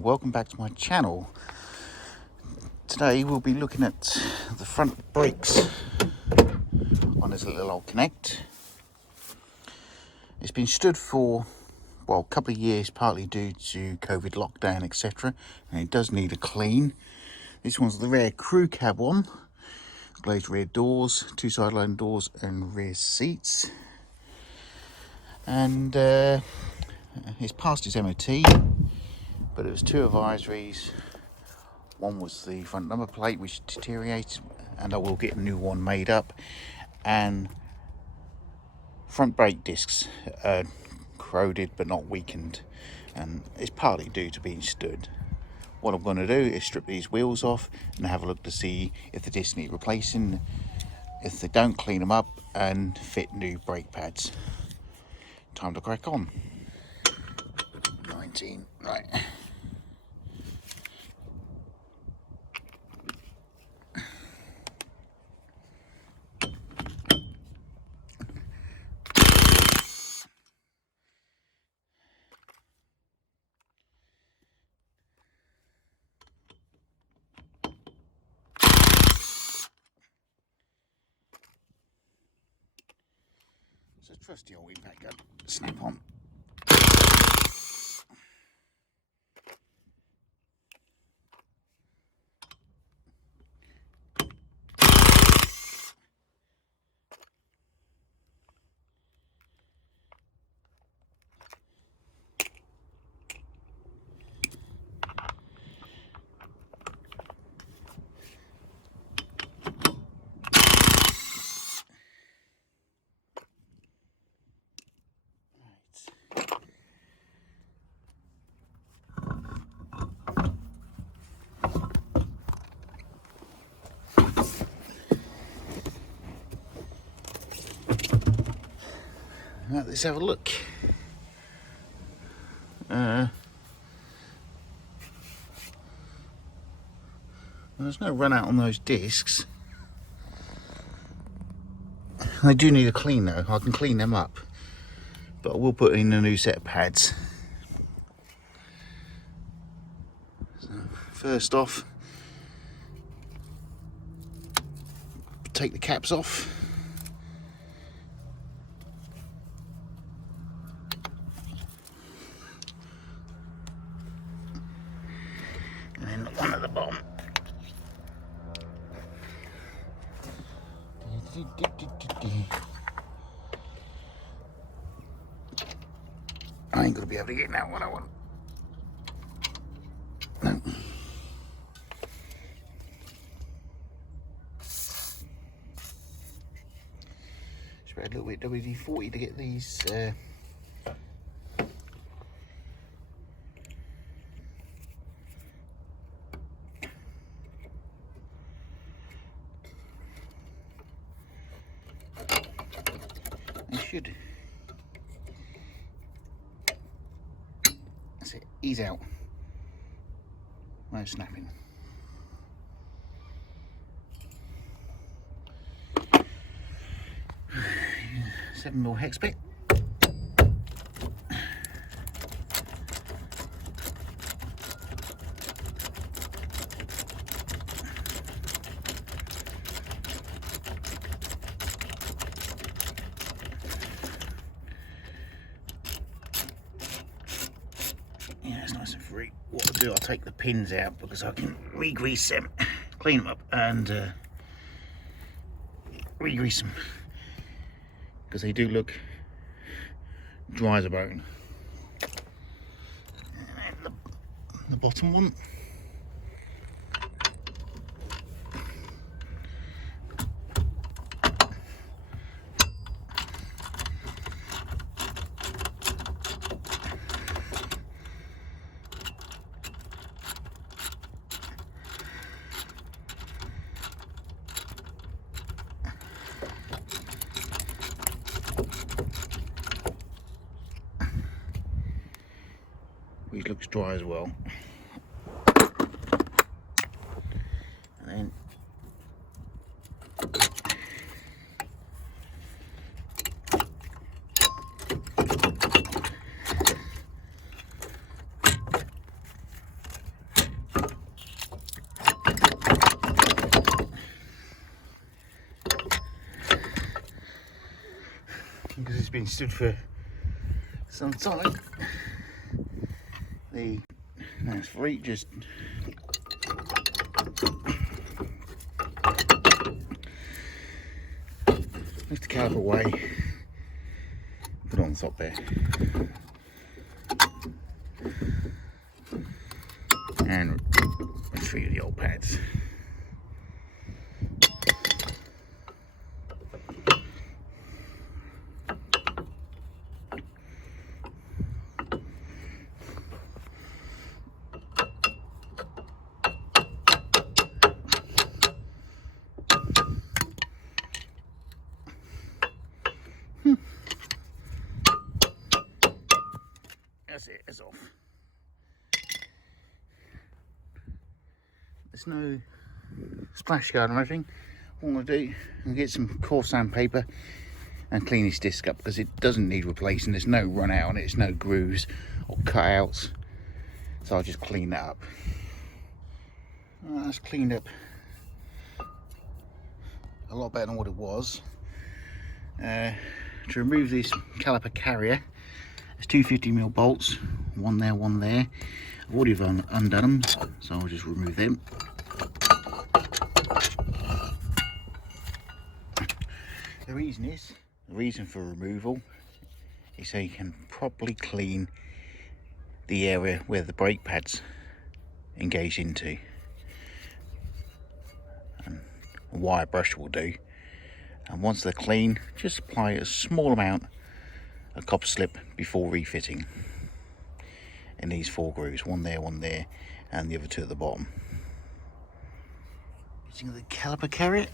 and welcome back to my channel. Today we'll be looking at the front brakes on this little old Connect. It's been stood for, well, a couple of years, partly due to COVID lockdown, etc. And it does need a clean. This one's the rare crew cab one. Glazed rear doors, two sideline doors and rear seats. And it's passed its MOT, but it was two advisories. One was the front number plate, which deteriorated, and I will get a new one made up. And front brake discs corroded but not weakened, and it's partly due to being stood. What I'm going to do is strip these wheels off and have a look to see if the discs need replacing. If they don't, clean them up and fit new brake pads. Time to crack on. 19, right. It's a trusty old impact gun. Snap on. Right, let's have a look. There's no run out on those discs. They do need a clean though. I can clean them up, but I will put in a new set of pads. So first off, take the caps off. And then one at the bottom. I ain't gonna be able to get that one I want. No. Spread a little bit WD-40 to get these should. That's it, ease out. No snapping. Seven more hex bit. Yeah, it's nice and free. What I'll do, I'll take the pins out because I can re-grease them, clean them up and re-grease them because they do look dry as a bone. And the bottom one. Which looks dry as well. And then because it's been stood for some time. That's free, just lift the caliper away, put it on the top there, and retrieve the old pads. That's it, it's off. There's no splash guard or anything. What I'm going to do is get some coarse sandpaper and clean this disc up, because it doesn't need replacing. There's no run out on it, there's no grooves or cutouts. So I'll just clean that up. That's cleaned up a lot better than what it was. To remove this caliper carrier, there's two 50mm bolts, one there, one there. I've already undone them, so I'll just remove them. The reason for removal is so you can properly clean the area where the brake pads engage into. And a wire brush will do. And once they're clean, just apply a small amount of copper slip before refitting in these 4 grooves, one there, and the other 2 at the bottom. Using the caliper carrier.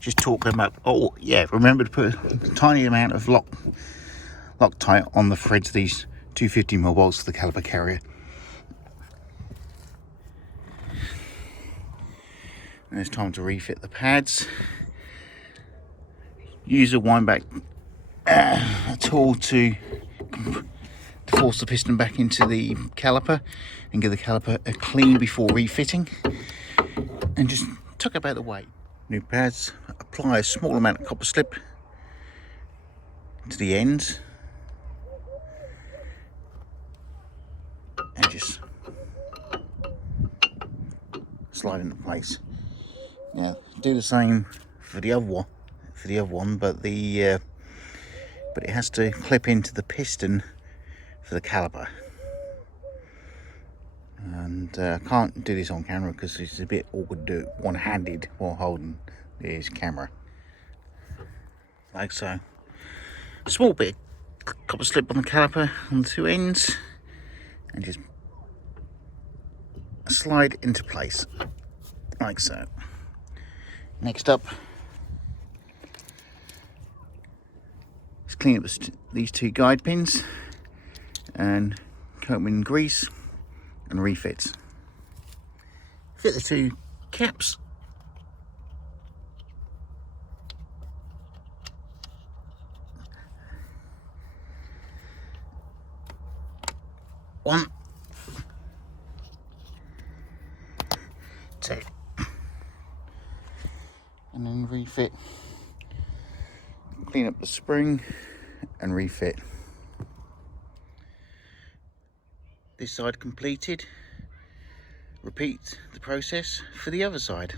Just talking about, oh yeah, remember to put a tiny amount of Loctite on the threads of these 250mm bolts for the caliper carrier. And it's time to refit the pads. Use a wind back tool to force the piston back into the caliper and give the caliper a clean before refitting, and just tuck about the weight. New pads, apply a small amount of copper slip to the ends and just slide into place. Now do the same for the other one, but it has to clip into the piston for the caliper. And I can't do this on camera because it's a bit awkward to do it one-handed while holding this camera. Like so. A small bit of copper slip on the caliper on the 2 ends, and just slide into place, like so. Next up, let's clean up these 2 guide pins and coat them in grease and refit. Fit the 2 caps. One, 2, and then refit. Clean up the spring and refit. This side completed. Repeat the process for the other side.